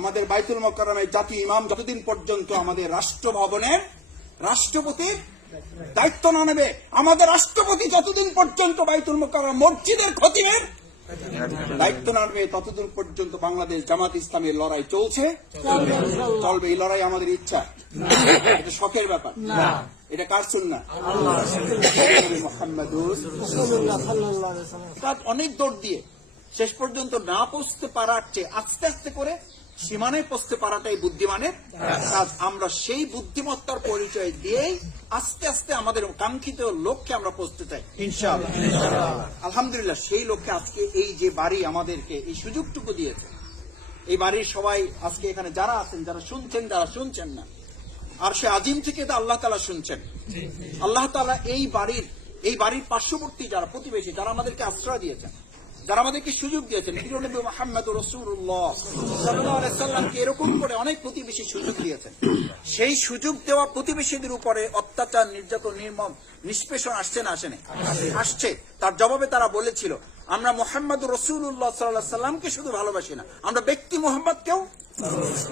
আমাদের বাইতুল মোকাররমের জাতীয় ইমাম যতদিন পর্যন্ত আমাদের রাষ্ট্রভবনের রাষ্ট্রপতির দায়িত্ব না নেবে, আমাদের রাষ্ট্রপতি যতদিন পর্যন্ত বাইতুল মোকাররম মসজিদের খতিবের দায়িত্ব না নেবে, ততদিন পর্যন্ত বাংলাদেশ জামাত ইসলামের লড়াই চলছে, চলবে। এই লড়াই আমাদের ইচ্ছা, এটা শখের ব্যাপার, এটা কার সুন্নাহ? মুহাম্মাদুর রাসূলুল্লাহ। অনেক দৌড় দিয়ে শেষ পর্যন্ত না পৌঁছতে পারার চেয়ে আস্তে আস্তে করে সীমানায় পৌঁছতে পারাটাই বুদ্ধিমানের কাজ। আমরা সেই বুদ্ধিমত্তার পরিচয় দিয়েই আস্তে আস্তে আমাদের কাঙ্ক্ষিত লক্ষ্যে আমরা পৌঁছতে চাই ইনশাআল্লাহ। আলহামদুলিল্লাহ, সেই লক্ষ্যে আজকে এই যে বাড়ি আমাদেরকে এই সুযোগটুকু দিয়েছে, এই বাড়ির সবাই আজকে এখানে যারা আছেন, যারা শুনছেন, যারা শুনছেন না, আর সে আজিম থেকে তো আল্লাহ তাআলা শুনছেন। আল্লাহ তাআলা এই বাড়ির পার্শ্ববর্তী যারা প্রতিবেশী, যারা আমাদেরকে আশ্রয় দিয়েছেন, যারা আমাদেরকে সুযোগ দিয়েছেন, প্রিয় নবী মুহাম্মদুর রাসূলুল্লাহ সাল্লাল্লাহু আলাইহি সাল্লামকে এরকম করে অনেক প্রতিবেশী সুযোগ দিয়েছেন। সেই সুযোগ দেওয়া প্রতিবেশীদের উপরে অত্যাচার, নির্যাতন, নির্মম নিষ্পেষণ আসছে না আসে না? আসছে। তার জবাবে তারা বলেছিল, আমরা মুহাম্মদুর রাসূলুল্লাহ সাল্লাল্লাহু আলাইহি সাল্লামকে শুধু ভালোবাসি না, আমরা ব্যক্তি মুহাম্মদকেও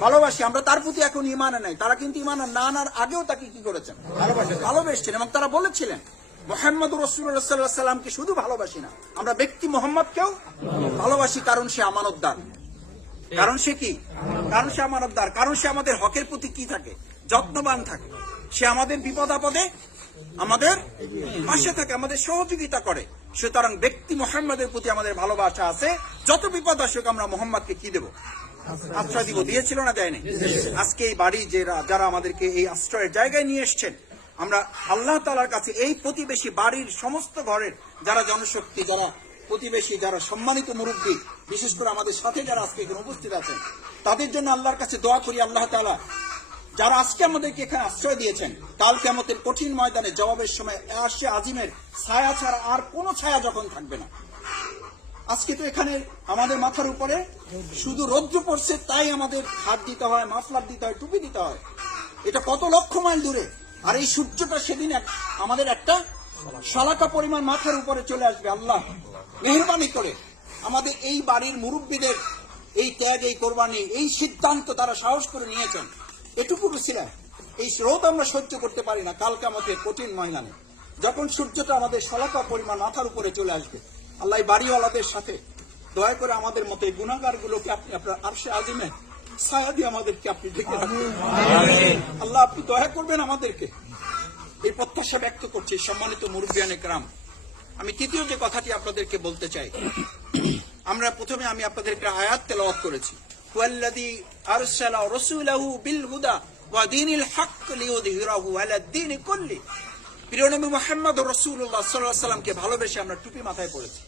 ভালোবাসি, আমরা তার প্রতি এখন ঈমানে নাই। তারা কিন্তু ঈমান না আনার আগেও তাকে কি করেছেন? ভালোবেসেছেন। এবং তারা বলেছিলেন, মুহাম্মদুর রাসূলুল্লাহ সাল্লাল্লাহু আলাইহি সাল্লামকে শুধু ভালোবাসি না, আমরা ব্যক্তি মুহাম্মদকেও ভালোবাসি, কারণ সে আমানতদার। কারণ সে কি? কারণ সে আমানতদার, কারণ সে আমাদের হকের প্রতি কি থাকে? যত্নবান থাকে। সে আমাদের বিপদ আপদে আমাদের পাশে থাকে, আমাদের সহযোগিতা করে। সুতরাং ব্যক্তি মুহাম্মদের প্রতি আমাদের ভালোবাসা আছে। যত বিপদ আসুক আমরা মুহাম্মদকে কি দেব? আশ্রয় দিব। দিয়েছিল না, দেয়নি? আজকে এই বাড়ি যারা আমাদেরকে এই আশ্রয়ের জায়গায় নিয়ে এসছেন, আমরা আল্লাহ তাআলার কাছে এই প্রতিবেশী বাড়ির সমস্ত ঘরের যারা জনশক্তি, যারা প্রতিবেশী, যারা সম্মানিত মুরব্বী, বিশেষ করে আমাদের সাথে যারা আজকে এখানে উপস্থিত আছেন, তাদের জন্য আল্লাহর কাছে দোয়া করি, আল্লাহ তাআলা যারা আজকে আমাদেরকে এখানে আশ্রয় দিয়েছেন, কাল কিয়ামতের কঠিন ময়দানে জবাবের সময় আরশে আজিমের ছায়া ছাড়া আর কোনো ছায়া যখন থাকবে না। আজকে তো এখানে আমাদের মাথার উপরে শুধু রৌদ্র পড়ছে, তাই আমাদের হাত দিতে হয়, মাফলার দিতে হয়, টুপি দিতে হয়। এটা কত লক্ষ মাইল দূরে। আর এই সূর্যটা সেদিন আমাদের একটা শলাকা পরিমাণ মাথার উপরে চলে আসবে। আল্লাহ মেহেরবানি করে আমাদের এই বাড়ির মুরব্বীদের এই ত্যাগ, এই কোরবানি, এই সিদ্ধান্ত তারা সাহস করে নিয়েছেন। এটুকু ছিল, এই রোদ আমরা সহ্য করতে পারি না। কাল কিয়ামতের কঠিন ময়দানে যখন সূর্যটা আমাদের শলাকা পরিমাণ মাথার উপরে চলে আসবে, আল্লাহ এই বাড়িওয়ালাদের সাথে দয়া করে আমাদের মতো এই গুনাহগার গুলোকে আপনি আপনার আরশে আজিমে ছায়া দিয়ে আমাদেরকে আপনি ঢেকে রাখবেন। আল্লাহ আপনি দয়া করবেন আমাদেরকে, এই প্রত্যাশা ব্যক্ত করছি। সম্মানিত মুরব্বিয়ানে কেরাম, আমি তৃতীয় যে কথাটি আপনাদেরকে বলতে চাই, আমরা প্রথমে আমি আপনাদেরকে আয়াত তেলাওয়াত করেছি, ওয়াল্লাযী আরসালা রাসূলাহু বিল হুদা ওয়া দীনিল হক লিইয়ুযহিরাহু আলা দ্বীনি কুল্লি। প্রিয় নবী মুহাম্মদুর রাসূলুল্লাহ সাল্লাল্লাহু আলাইহি সাল্লামকে ভালোবেসে আমরা টুপি মাথায় পড়েছি।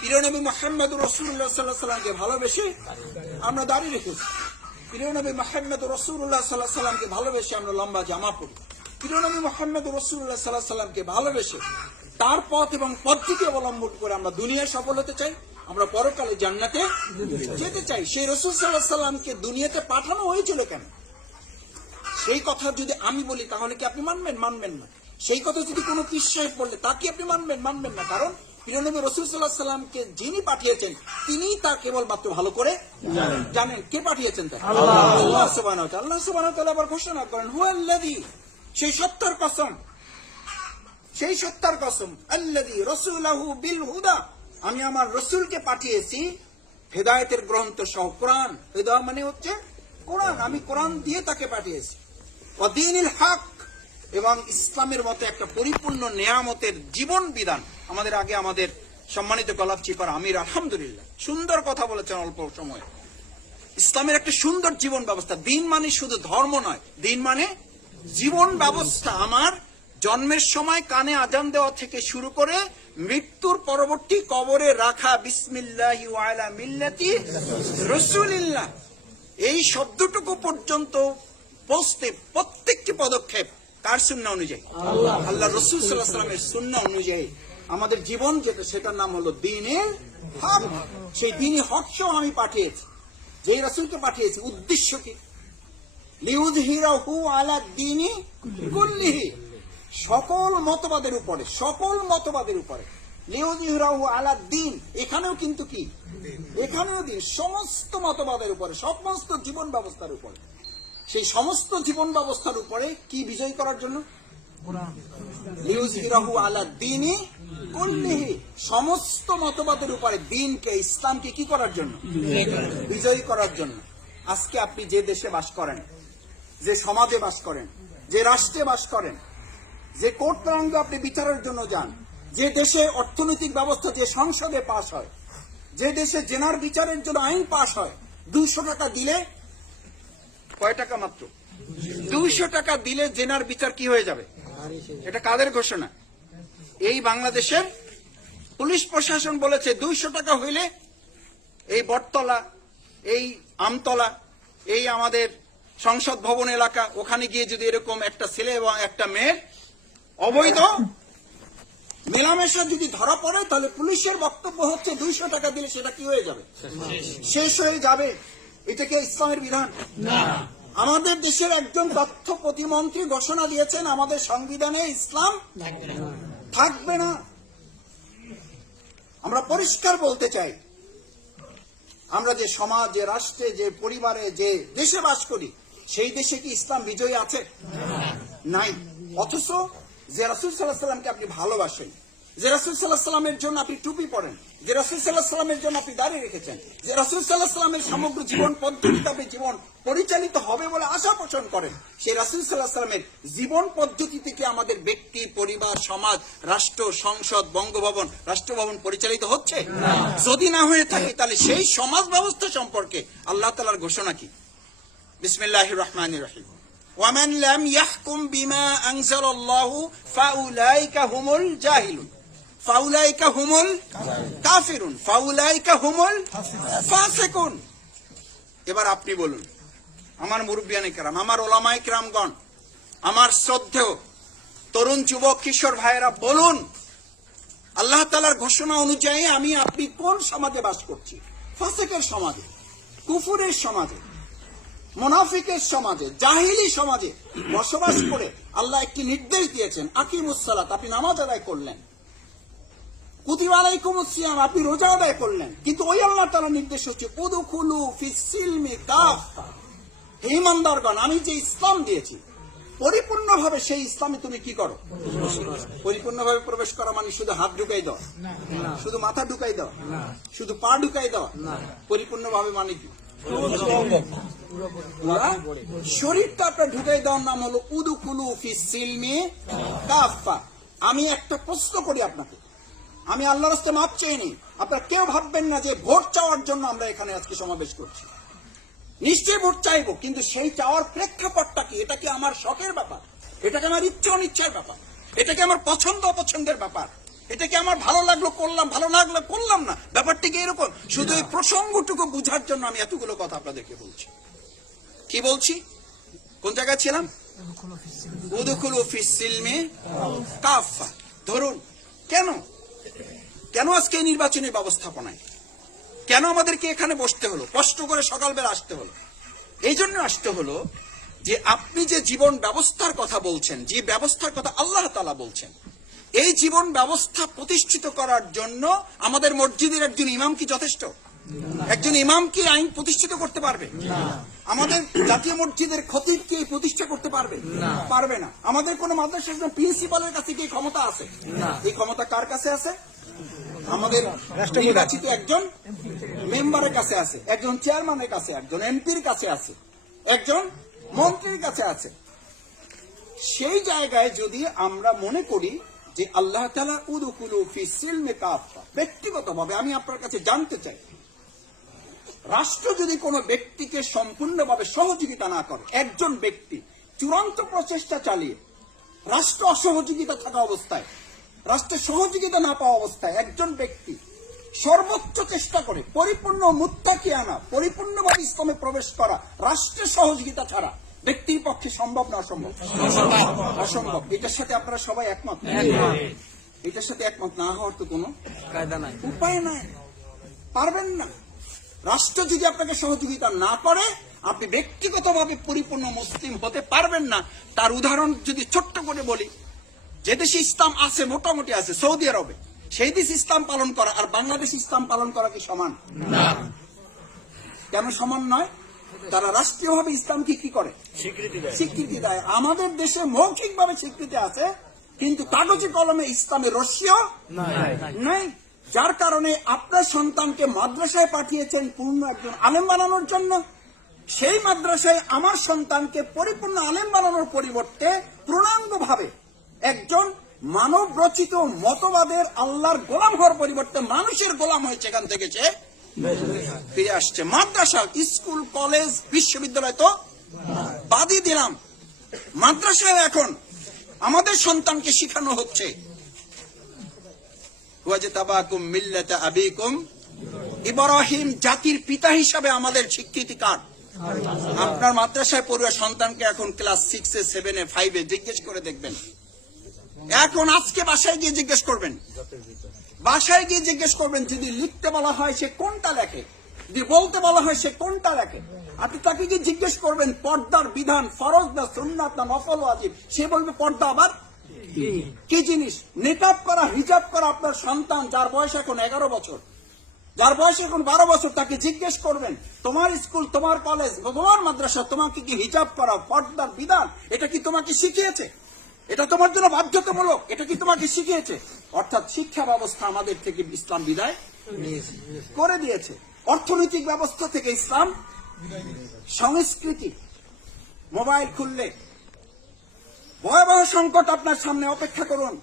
প্রিয় নবী মুহাম্মদুর রাসূলুল্লাহ সাল্লাল্লাহু আলাইহি সাল্লামকে ভালোবেসে আমরা দাড়ি রেখেছি। প্রিয় নবী মুহাম্মদুর রাসূলুল্লাহ সাল্লাল্লাহু আলাইহি সাল্লামকে ভালোবেসে আমরা লম্বা জামা পরি। প্রিয় নবী মুহাম্মদুর রাসূলুল্লাহ সাল্লাল্লাহু আলাইহি সাল্লামকে ভালোবেসে তার পথ এবং পদ্ধতি অবলম্বন করে আমরা দুনিয়ায় সফল হতে চাই, আমরা পরকালে জান্নাতে যেতে চাই। সেই রাসূল সাল্লাল্লাহু আলাইহি সাল্লামকে দুনিয়াতে পাঠানো হয়েছিল কেন? সেই কথা যদি আমি বলি তাহলে কি আপনি মানবেন? মানবেন না। সেই কথা যদি কোনো পীর সাহেব বললে তা কি আপনি মানবেন? মানবেন না। কারণ প্রিয় নবী রাসূল সাল্লাল্লাহু আলাইহি সাল্লামকে যিনি পাঠিয়েছেন তিনি তা কেবলমাত্র ভালো করে জানেন। কে পাঠিয়েছেন? আল্লাহ সুবহানাহু ওয়া তাআলা। আল্লাহ সুবহানাহু ওয়া তাআলা আবার ঘোষণা করেন, হুয়াল্লাযী, সেই সত্তার কসম, সেই সত্তার কসম, আল্লাযী রাসূলাহু বিল হুদা, আমি আমার রাসূলকে পাঠিয়েছি হেদায়েতের গ্রন্থ সহ, কোরআন। হেদায়েত মানে হচ্ছে কোরআন, আমি কোরআন দিয়ে তাকে পাঠিয়েছি। ওয়া দীনিল হক, এবং ইসলামের মতো একটা পরিপূর্ণ নেয়ামতের জীবন বিধান। আমাদের আগে আমাদের সম্মানিত গোলাপ চিপার আমির আলহামদুলিল্লাহ সুন্দর কথা বলেছেন অল্প সময়ে। ইসলামের একটা সুন্দর জীবন ব্যবস্থা। দিন মানে শুধু ধর্ম নয়, দিন মানে জীবন ব্যবস্থা। আমার জন্মের সময় কানে আজান দেওয়া থেকে শুরু করে মৃত্যুর পরবর্তী কবরে রাখা বিসমিল্লাহি ওয়া আলা মিল্লাতি রাসূলিল্লাহ, এই শব্দটুকু পর্যন্ত পৌঁছতে প্রত্যেকটি পদক্ষেপ কার সুন্নাহ অনুযায়ী? আল্লাহ রাসূল সাল্লাল্লাহু আলাইহি ওয়াসাল্লামের সুন্নাহ অনুযায়ী আমাদের জীবন যেটা, সেটার নাম হলো দ্বীনুল হক। সেই দ্বীনুল হক সহ আমি পাঠিয়েছি, যেই রাসূলকে পাঠিয়েছি, উদ্দেশ্য কি? লিইয়ুযহিরাহু আলা দ্বীনি কুল্লিহি, সকল মতবাদের উপরে, সকল মতবাদের উপরে লিউযহিরাহু আলা দ্বীন, এখানেও কিন্তু কি, এখানেও দিন, সমস্ত মতবাদের উপরে, সমস্ত জীবন ব্যবস্থার উপরে। সেই সমস্ত জীবন ব্যবস্থার উপরে কি বিজয় করার জন্য? লিউযহিরাহু আলা দ্বীনি কুল্লিহি, সমস্ত মতবাদের উপরে দ্বীনকে, ইসলামকে কি করার জন্য? বিজয়ী করার জন্য। আজকে আপনি যে দেশে বাস করেন, যে সমাজে বাস করেন, যে রাষ্ট্রে বাস করেন, যে কোর্ট প্রাঙ্গণে আপনি বিচারের জন্য যান, যে দেশে অর্থনৈতিক ব্যবস্থা, যে সংসদে পাস হয়, যে দেশে জেনার বিচারের জন্য আইন পাস হয়, 200 টাকা দিলে, কয় টাকা মাত্র? 200 টাকা দিলে জেনার বিচার কি হয়ে যাবে? এটা কাদের ঘোষণা? এই বাংলাদেশের পুলিশ প্রশাসন বলেছে 200 টাকা হইলে এই বটতলা, এই আমতলা, এই আমাদের সংসদ ভবন এলাকা, ওখানে গিয়ে যদি এরকম একটা ছেলে এবং একটা মেয়ের অবৈধ মেলামেশা যদি ধরা পড়ে, তাহলে পুলিশের বক্তব্য হচ্ছে 200 টাকা দিলে সেটা কি হয়ে যাবে? শেষ হয়ে যাবে। এটা কি ইসলামের বিধান? আমাদের দেশের একজন তথ্য প্রতিমন্ত্রী ঘোষণা দিয়েছেন, আমাদের সংবিধানে ইসলাম থাকবে না। আমরা পরিষ্কার বলতে চাই, আমরা যে সমাজ, যে রাষ্ট্রে, যে পরিবারে, যে দেশে বাস করি, সেই দেশে কি ইসলাম বিজয়ী আছে? নাই। অথচ যে রাসূল সাল্লাল্লাহু আলাইহি সাল্লামকে আপনি ভালোবাসেন, যে রাসূল সাল্লাল্লাহু আলাইহি সাল্লামের জন্য আপনি টুপি পরেন, যে রাসূল সাল্লাল্লাহু আলাইহি সাল্লামের জন্য আপনি দাড়ি রেখেছেন, যে রাসূল সাল্লাল্লাহু আলাইহি সাল্লামের সমগ্র জীবন পদ্ধতিতে আপনি জীবন পরিচালিত হবে বলে আশা পোষণ করেন, সেই রাসূল সাল্লাল্লাহু আলাইহি সাল্লামের জীবন পদ্ধতি থেকে আমাদের ব্যক্তি, পরিবার, সমাজ, রাষ্ট্র, সংসদ, বঙ্গভবন, রাষ্ট্রভবন পরিচালিত হচ্ছে? যদি না হয়ে থাকে, তাহলে সেই সমাজ ব্যবস্থা সম্পর্কে আল্লাহ তাআলার ঘোষণা কি? বিসমিল্লাহির রহমানির রহিম। ওয়ামান লাম ইয়াহকুম বিমা আনজালাল্লাহু ফাউলাইকা হুমুল জাহিলুন ফাউলাইকা হুমুল কাফিরুন ফাউলাইকা হুমুল ফাসিকুন। এবার আপনি বলুন, আমার মুরব্বিয়ানে কেরাম, আমার ওলামায়ে কেরামগণ, আমার শ্রদ্ধেয় তরুণ যুবক কিশোর ভাইয়েরা, বলুন আল্লাহ তাআলার ঘোষণা অনুযায়ী আমি আপনি কোন সমাজে বাস করছি? ফাসিকের সমাজে, কুফুরের সমাজে, মুনাফিকের সমাজে, জাহিলি সমাজে বসবাস করে আল্লাহ একটি নির্দেশ দিয়েছেন, আকিমুস সালাত, আপনি নামাজ আদায় করলেন, কুতিবা আলাইকুমুস সিয়াম, আপনি রোজা আদায় করলেন, কিন্তু ওই আল্লাহ তাআলার নির্দেশ হচ্ছে উদখুলু ফিস সিলমি কাফা, হে ঈমানদারগণ, আমি যে ইসলাম দিয়েছি পরিপূর্ণভাবে সেই ইসলামে তুমি কি করো? পরিপূর্ণভাবে প্রবেশ করা মানে শুধু হাত ঢুকাই দাও, শুধু মাথা ঢুকাই দাও, শুধু পা ঢুকাই দাও? পরিপূর্ণভাবে মানে কি? শরীরটা আপনার ঢুকাই দেওয়ার নাম হলো উদখুলু ফিস সিলমি কাফা। আমি একটা প্রশ্ন করি আপনাকে, আমি আল্লাহর রাস্তায় মাপ চাইনি, আপনারা কেউ ভাববেন না যে ভোট চাওয়ার জন্য আমরা এখানে আজকে সমাবেশ করছি। নিশ্চয়ই ভোট চাইবো, কিন্তু সেই চাওয়ার প্রেক্ষাপটটা কি? এটা কি আমার শখের ব্যাপার? এটা কি আমার ইচ্ছা অনিচ্ছার ব্যাপার? এটা কি আমার পছন্দ অপছন্দের ব্যাপার? এটা কি আমার ভালো লাগলো করলাম, ভালো লাগলো করলাম না? ব্যাপারটা কি এরকম? শুধু এই প্রসঙ্গটুকু বুঝার জন্য আমি এতগুলো কথা আপনাদেরকে বলছি। কি বলছি? কোন জায়গায় ছিলাম? উদখুলু ফিস সিলমি কাফা। ধরুন, কেন আজকে এই নির্বাচনী ব্যবস্থাপনায়, কেন আমাদেরকে এখানে বসতে হলো, কষ্ট করে সকালবেলা আসতে হলো? এই জন্য আসতে হলো যে আপনি যে জীবন ব্যবস্থার কথা বলছেন, যে ব্যবস্থার কথা আল্লাহ তাআলা বলছেন, এই জীবন ব্যবস্থা প্রতিষ্ঠিত করার জন্য আমাদের মসজিদের একজন ইমাম কি যথেষ্ট? একজন ইমাম কি আইন প্রতিষ্ঠিত করতে পারবে? আমাদের জাতীয় মসজিদের খতিব কি প্রতিষ্ঠা করতে পারবে? পারবে না। আমাদের কোন মাদ্রাসার প্রিন্সিপালের কাছে কি ক্ষমতা আছে? এই ক্ষমতা কার কাছে আছে? আমাদের নির্বাচিত একজন মেম্বারের কাছে আছে, একজন চেয়ারম্যানের কাছে, একজন এমপির কাছে আছে, একজন মন্ত্রীর কাছে আছে। সেই জায়গায় যদি আমরা মনে করি যে আল্লাহ তাআলা উদখুলু ফিস সিলমি কাফা, ব্যক্তিগতভাবে আমি আপনার কাছে জানতে চাই, রাষ্ট্র যদি কোনো ব্যক্তিকে সম্পূর্ণভাবে সহযোগিতা না করে, একজন ব্যক্তি চূড়ান্ত প্রচেষ্টা চালিয়ে রাষ্ট্র অসহযোগিতা থাকা অবস্থায়, রাষ্ট্রের সহযোগিতা না পাওয়া অবস্থায় একজন ব্যক্তি সর্বোচ্চ চেষ্টা করে পরিপূর্ণ মুত্তাকিয়ানা, পরিপূর্ণভাবে ইসলামে প্রবেশ করা রাষ্ট্রের সহযোগিতা ছাড়া ব্যক্তির পক্ষে সম্ভব না? অসম্ভব? অসম্ভব। এটার সাথে আপনারা সবাই একমত? এটার সাথে একমত না হওয়ার তো কোনো কায়দা নাই, উপায় নাই, পারবেন না। রাষ্ট্র যদি আপনাকে সহযোগিতা না করে, আপনি ব্যক্তিগতভাবে পরিপূর্ণ মুসলিম হতে পারবেন না। তার উদাহরণ যদি ছোট্ট করে বলি, যে দেশে ইসলাম আছে, মোটামুটি আছে, সৌদি আরবে সেই দেশ ইসলাম পালন করা আর বাংলাদেশ ইসলাম পালন করা কি সমান? না, কেন সমান নয়? তারা রাষ্ট্রীয়ভাবে ইসলামকে কি করে? স্বীকৃতি দেয়। আমাদের দেশে মৌখিকভাবে স্বীকৃতি আছে, কিন্তু কাগজে কলমে ইসলামের রস্য নাই। যার কারণে আপনার সন্তানকে মাদ্রাসায় পাঠিয়েছেন পূর্ণ একজন আলেম বানানোর জন্য। সেই মাদ্রাসায় আমার সন্তানকে পরিপূর্ণ আলেম বানানোর পরিবর্তে পূর্ণাঙ্গভাবে একজন মানব রচিত মতবাদের আল্লাহর গোলাম হওয়ার পরিবর্তে মানুষের গোলাম হয়েছে। এখান থেকে সে ফিরে আসছে। মাদ্রাসা, স্কুল, কলেজ, বিশ্ববিদ্যালয় তো বাদই দিলাম, মাদ্রাসায় এখন আমাদের সন্তানকে শিখানো হচ্ছে ওয়াজতাবাকুম মিল্লাতা আবিকুম ইব্রাহিম, জাতির পিতা হিসাবে আমাদের স্বীকৃতি কার? আপনার মাদ্রাসায় পড়ুয়া সন্তানকে এখন ক্লাস 6-এ 7-এ 5-এ জিজ্ঞেস করে দেখবেন। এখন আজকে বাসায় গিয়ে জিজ্ঞেস করবেন, বাসায় গিয়ে জিজ্ঞেস করবেন, যদি লিখতে বলা হয় সে কোনটা লেখে, যদি বলতে বলা হয় সে কোনটা লেখে। আপনি তাকে গিয়ে জিজ্ঞেস করবেন পর্দার বিধান ফরজ না সুন্নাত না নফল ওয়াজিব, সে বলবে পর্দা আবার কি জিনিস। নিকাব করা, হিজাব করা আপনার সন্তান যার বয়স এখন 11 বছর, যার বয়স এখন 12 বছর, তাকে জিজ্ঞেস করবেন তোমার স্কুল, তোমার কলেজ, তোমার মাদ্রাসা তোমাকে কি হিজাব করা, পর্দার বিধান এটা কি তোমাকে শিখিয়েছে? এটা তোমার জন্য বাধ্যতামূলক, এটা কি তোমাকে শিখিয়েছে? অর্থাৎ শিক্ষা ব্যবস্থা আমাদের থেকে ইসলাম বিদায় করে দিয়েছে। অর্থনৈতিক ব্যবস্থা থেকে ইসলাম, সংস্কৃতি। মোবাইল খুললে ভয়াবহ সংকট আপনার সামনে অপেক্ষা করুন,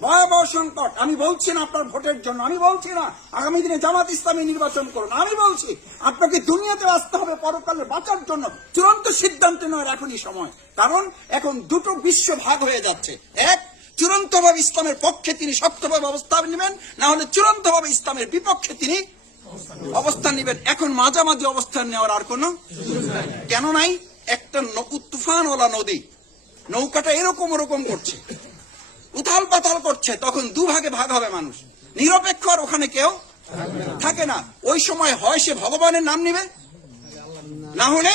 ভয়াবহ সংকট। আমি বলছি না আপনার ভোটের জন্য, আমি বলছি না আগামী দিনে জামাত ইসলামী নির্বাচন করুন, আমি বলছি আপনাকে দুনিয়াতে আসতে হবে পরকালে বাঁচার জন্য। চূড়ান্ত সিদ্ধান্ত নেওয়ার এখনই সময়, কারণ এখন দুটো বিশ্ব ভাগ হয়ে যাচ্ছে। এক, চূড়ান্তভাবে ইসলামের পক্ষে তিনি শক্তভাবে অবস্থান নেবেন, না হলে চূড়ান্তভাবে ইসলামের বিপক্ষে তিনি অবস্থান নেবেন। এখন মাঝামাঝি অবস্থান নেওয়ার আর কোন কেন নাই? একটা তুফানওয়ালা নদী, নৌকাটা এরকম ওরকম করছে, উথাল পাতাল করছে, তখন দুভাগে ভাগ হবে মানুষ, নিরপেক্ষ আর ওখানে কেউ থাকে না। ওই সময় হয় সে ভগবানের নাম নিবে, না হলে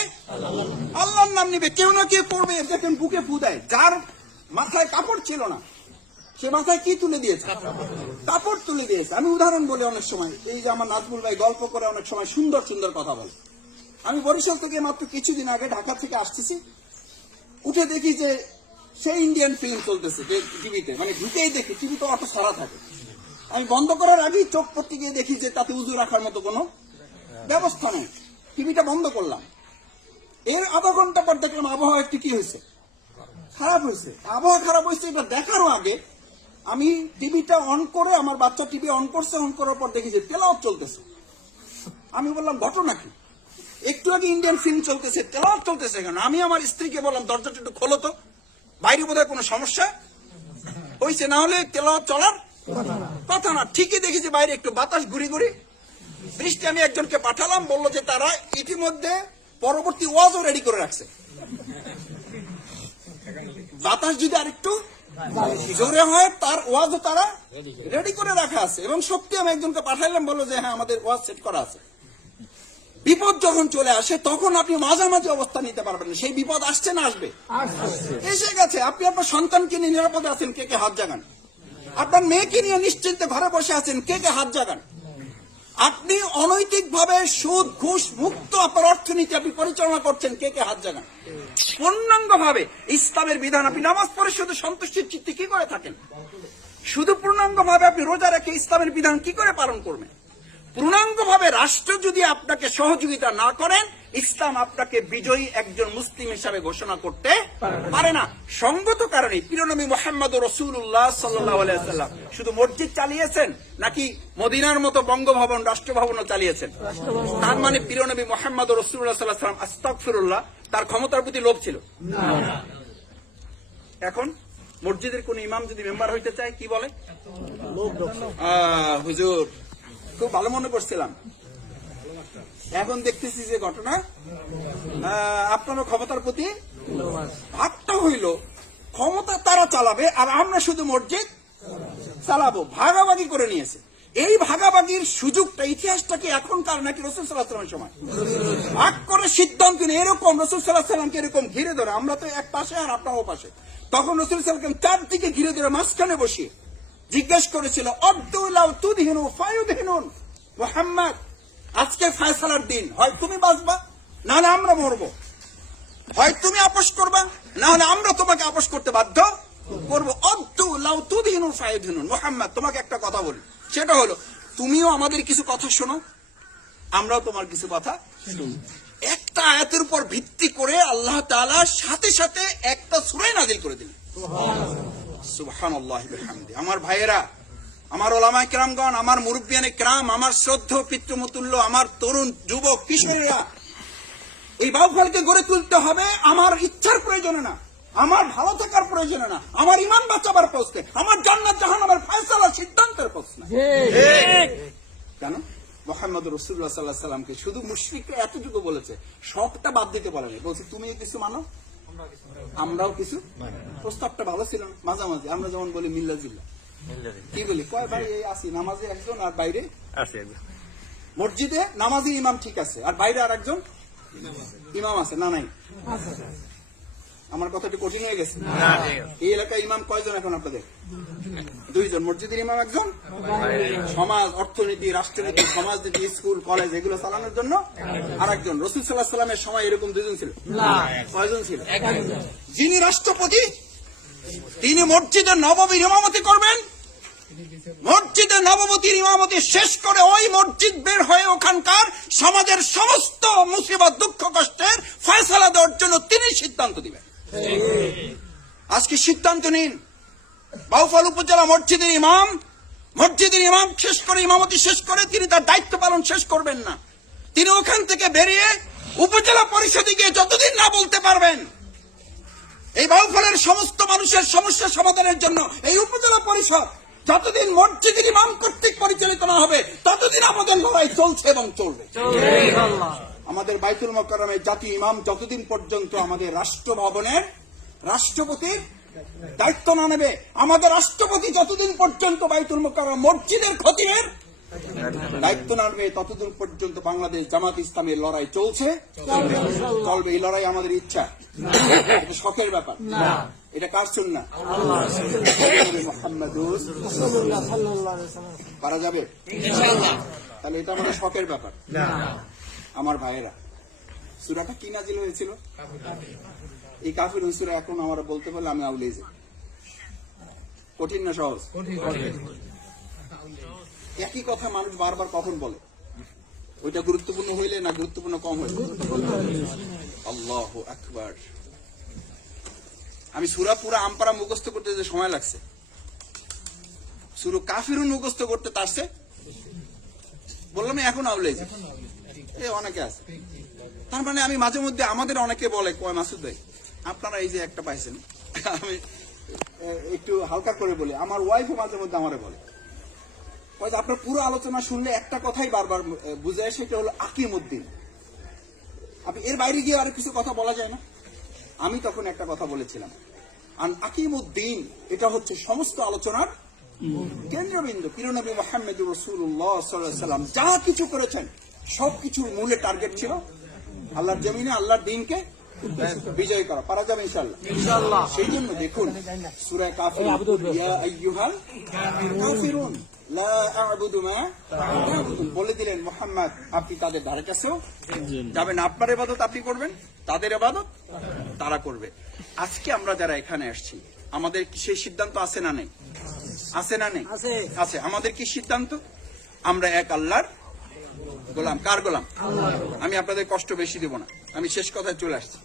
আল্লাহর নাম নিবে। কেউ না কেউ করবে। দেখেন বুকে ফু দেয়, যার মাথায় কাপড় ছিল না সে মাথায় কি তুলে দিয়েছে? কাপড় তুলে দিয়েছে। আমি উদাহরণ বলি, অনেক সময় এই যে আমার নাজমুল ভাই গল্প করে অনেক সময় সুন্দর সুন্দর কথা বলে। আমি বরিশাল থেকে মাত্র কিছুদিন আগে ঢাকা থেকে আসতেছি, উঠে দেখি যে সেই ইন্ডিয়ান ফিল্ম চলতেছে টিভিতে, মানে ঢুকেই দেখি টিভি তো অত সারা থাকে। আমি বন্ধ করার আগেই চোখ পড়তে গিয়ে দেখি যে তাতে উজু রাখার মতো কোনো ব্যবস্থা নেই। টিভিটা বন্ধ করলাম, এর আধা ঘন্টা পর দেখলাম আবহাওয়া একটু কি হয়েছে, খারাপ হয়েছে। আবহাওয়া খারাপ হয়েছে এটা দেখারও আগে আমি টিভিটা অন করে, আমার বাচ্চা টিভি অন করছে, অন করার পর দেখি যে তেলাওয়াত চলতেছে। আমি বললাম ঘটনা কি? একটু আগে ইন্ডিয়ান ফিল্ম চলতেছে, তেলাওয়াত চলতেছে কেন? আমি আমার স্ত্রীকে বললাম দরজাটা একটু খোলো তো, বাইরে বোধহয় কোনো সমস্যা হয়েছে, না হলে তেলাওয়াত চলার কথা না। ঠিকই দেখেছি বাইরে একটু বাতাস ঘুরি ঘুরি বৃষ্টি। আমি একজনকে পাঠালাম, বললো যে তারা ইতিমধ্যে পরবর্তী ওয়াজও রেডি করে রাখছে, বাতাস যদি আরেকটু জোরে হয় তার ওয়াজও তারা রেডি করে রাখা আছে। এবং সত্যি আমি একজনকে পাঠাইলাম, বললো যে হ্যাঁ আমাদের ওয়াজ সেট করা আছে। বিপদ যখন চলে আসে তখন আপনি মাঝামাঝি অবস্থা নিতে পারবেন না। সেই বিপদ আসছে না আসবে, এসে গেছে। আপনি আপনার সন্তানকে নিয়ে নিরাপদে আছেন, কে কে হাত জাগান? আপনার মেয়েকে নিয়ে নিশ্চিন্তে ঘরে বসে আছেন, কে কে হাত জাগান? আপনি অনৈতিকভাবে সুদ ঘুষ মুক্ত আপনার অর্থনীতি আপনি পরিচালনা করছেন, কে কে হাত জাগান? পূর্ণাঙ্গভাবে ইসলামের বিধান আপনি নামাজ পড়ে শুধু সন্তুষ্টির চিত্তে কি করে থাকেন? শুধু পূর্ণাঙ্গভাবে আপনি রোজা রেখে ইসলামের বিধান কি করে পালন করবেন? পূর্ণাঙ্গভাবে রাষ্ট্র যদি আপনাকে সহযোগিতা না করেন, ইসলাম আপনাকে বিজয়ী একজন মুসলিম হিসাবে ঘোষণা করতে পারে না। সঙ্গত কারণে প্রিয়নবী মুহাম্মদ রাসূলুল্লাহ সাল্লাল্লাহু আলাইহি ওয়াসাল্লাম শুধু মসজিদ চালিয়েছেন নাকি মদিনার মতো বঙ্গভবন, রাষ্ট্রভবনও চালিয়েছেন? তার মানে প্রিয়নবী মুহাম্মদ রাসূলুল্লাহ সাল্লাল্লাহু আলাইহি ওয়াসাল্লাম আস্তাগফিরুল্লাহ, তার ক্ষমতার প্রতি লোভ ছিল না। এখন মসজিদের কোন ইমাম যদি মেম্বার হইতে চায় কি বলে? হুজুর খুব ভালো মনে করছিলাম, এখন দেখতেছি যে ঘটনা আপনারও ক্ষমতার প্রতি ভাগটা হইল। ক্ষমতা তারা চালাবে আর আমরা শুধু মসজিদ চালাবো, ভাগাভাগি করে নিয়েছে। এই ভাগাভাগির সুযোগটা ইতিহাসটাকে এখনকার নাকি রাসূল সাল্লাল্লাহু আলাইহি ওয়াসাল্লামের সময় ভাগ করে সিদ্ধান্ত নিয়ে এরকম রাসূল সাল্লাল্লাহু আলাইহি ওয়াসাল্লামকে এরকম ঘিরে ধরে, আমরা তো এক পাশে আর আপনার ও পাশে, তখন রাসূল সাল্লাল্লাহু আলাইহি ওয়াসাল্লাম চারদিকে ঘিরে ধরে মাঝখানে বসিয়ে জিজ্ঞেস করেছিল আব্দুল্লাহ তুদহিনু ফায়ুদহিনুন, মুহাম্মদ আজকে ফয়সালার দিন, হয় তুমি বাঁচবা না হলে আমরা মরবো, হয় তুমি আপোষ করবা না হলে আমরা তোমাকে আপোষ করতে বাধ্য করবো। আব্দুল্লাহ তুদহিনু ফায়ুদহিনুন, মুহাম্মদ তোমাকে একটা কথা বলি, সেটা হলো তুমিও আমাদের কিছু কথা শোনো, আমরাও তোমার কিছু কথা শুনি। একটা আয়াতের উপর ভিত্তি করে আল্লাহ তাআলা সাথে সাথে একটা সূরা নাযিল করে দিলেন। সুবহানাল্লাহি ওয়া বিহামদি। আমার ভাইয়েরা, আমার ওলামায়ে কেরামগণ, আমার মুরব্বিয়ানে কেরাম, আমার শ্রদ্ধেয় পিতৃমতুল্য, আমার তরুণ যুবক কিশোরীরা, এই বাউফলকে গড়ে তুলতে হবে আমার ইচ্ছার প্রয়োজনে না, আমার ভালো থাকার প্রয়োজনে না, আমার ঈমান বাঁচাবার প্রশ্নে, আমার জান্নাত জাহান্নামের ফয়সালা সিদ্ধান্তের প্রশ্নে। কেন? মুহাম্মদ রাসূলুল্লাহ সাল্লাল্লাহু আলাইহি সাল্লামকে শুধু মুশরিকরা এতটুকু বলেছে, সবটা বাদ দিতে বলেনি। বলছে তুমি কিছু মানো, আমরাও কিছু। প্রস্তাবটা ভালো ছিল না। মাঝামাঝি আমরা যেমন বলি মিল্লা জিল্লা, কি বলি কয় ভাই এই আসি নামাজে একজন আর বাইরে মসজিদে নামাজি ইমাম ঠিক আছে আর বাইরে আর একজন ইমাম আছে না নাই? আমার কথা একটু কঠিন হয়ে গেছে। এই এলাকায় ইমাম কয়জন এখন আপনাদের? দুইজন, মসজিদের ইমাম একজন, সমাজ অর্থনীতি রাষ্ট্রনীতি সমাজনীতি স্কুল কলেজ এগুলো চালানোর জন্য আর একজন। রাসূল সাল্লাল্লাহু আলাইহি সাল্লামের সময় এরকম দুজন ছিল? কয়জন ছিল? যিনি রাষ্ট্রপতি তিনি মসজিদে নববীর ইমামতি করবেন, মসজিদে নববতীর ইমামতি শেষ করে ওই মসজিদ বের হয়ে ওখানকার সমাজের সমস্ত মুসিবত দুঃখ কষ্টের ফয়সালা দেওয়ার জন্য তিনি সিদ্ধান্ত দিবেন। আজকে সিদ্ধান্ত নিন, বাউফল উপজেলা মসজিদের ইমাম শেষ করে ইমামতি শেষ করে তিনি তার দায়িত্ব পালন শেষ করবেন না, তিনি ওখান থেকে বেরিয়ে উপজেলা পরিষদে গিয়ে যতদিন না বলতে পারবেন এই বাউফলের সমস্ত মানুষের সমস্যা সমাধানের জন্য এই উপজেলা পরিষদ যতদিন মসজিদের ইমাম কর্তৃক পরিচালিত না হবে ততদিন আমাদের লড়াই চলছে এবং চলবে। আমাদের বাইতুল মোকাররমের জাতীয় ইমাম যতদিন পর্যন্ত আমাদের রাষ্ট্রভবনের রাষ্ট্রপতির দায়িত্ব না নেবে, আমাদের রাষ্ট্রপতি যতদিন পর্যন্ত বাইতুল মোকাররম মসজিদের খতিবের দায়িত্ব না নেবে ততদিন পর্যন্ত বাংলাদেশ জামাত ইসলামের লড়াই চলছে, চলবে। এই লড়াই আমাদের ইচ্ছা, এটা শখের ব্যাপার, এটা কার সুন্নাহ? মুহাম্মাদুর রাসূলুল্লাহ পারা যাবে তাহলে এটা আমাদের শখের ব্যাপার। আমার ভাইয়েরা, সূরাটা কি নাযিল হয়েছিল? এই কাফিরুন সূরা এখন আমরা বলতে পারলে আমি আউলিয়ে যাই। কঠিন না সহজ? একই কথা মানুষ বারবার কখন বলে, ওইটা গুরুত্বপূর্ণ হইলে না গুরুত্বপূর্ণ কম হইলে? আল্লাহু আকবার। আমি সূরা পুরা আমপারা মুখস্থ করতে যে সময় লাগছে, সূরা কাফিরুন মুখস্থ করতে তারছে বললাম এখন আউলে অনেকে আছে। তার মানে আমি মাঝে মধ্যে আমাদের অনেকে বলে কয় মাসুদ ভাই আপনারা এই যে একটা পাইছেন, আমি একটু হালকা করে বলি, আমার ওয়াইফও মাঝে মধ্যে আমারে বলে আপনার পুরো আলোচনা শুনলে একটা কথাই বারবার বুঝায়, সেটা হলো আকিমউদ্দিন। আপনি এর বাইরে গিয়ে আর কিছু কথা বলা যায় না। আমি তখন একটা কথা বলেছিলাম, আকিমউদ্দিন এটা হচ্ছে সমস্ত আলোচনার কেন্দ্রবিন্দু। প্রিয়নবী মুহাম্মদুর রাসূলুল্লাহ সাল্লাল্লাহু আলাইহি ওয়াসাল্লাম যা কিছু করেছেন সবকিছুর মূলে টার্গেট ছিল আল্লাহর জমিনে আল্লাহর দ্বীনকে বিজয় করা। পারা যাবে ইনশাআল্লাহ। সেই জন্য দেখুন সূরা কাফিরুন, ইয়া আইয়ুহাল কাফিরুন লা আ'বুদু মা তা'বুদুন, বলে দিলেন মুহাম্মদ আপনি তাদের ধারে কাছেও যাবেন না, আপনার ইবাদত আপনি করবেন, তাদের ইবাদত তারা করবে। আজকে আমরা যারা এখানে আসছি আমাদের কি সেই সিদ্ধান্ত আছে না নেই? আছে না নেই? আছে। আমাদের কি সিদ্ধান্ত? আমরা এক আল্লাহর গোলাম। কার গোলাম? আমি আপনাদের কষ্ট বেশি দেব না, আমি শেষ কথায় চলে আসছি।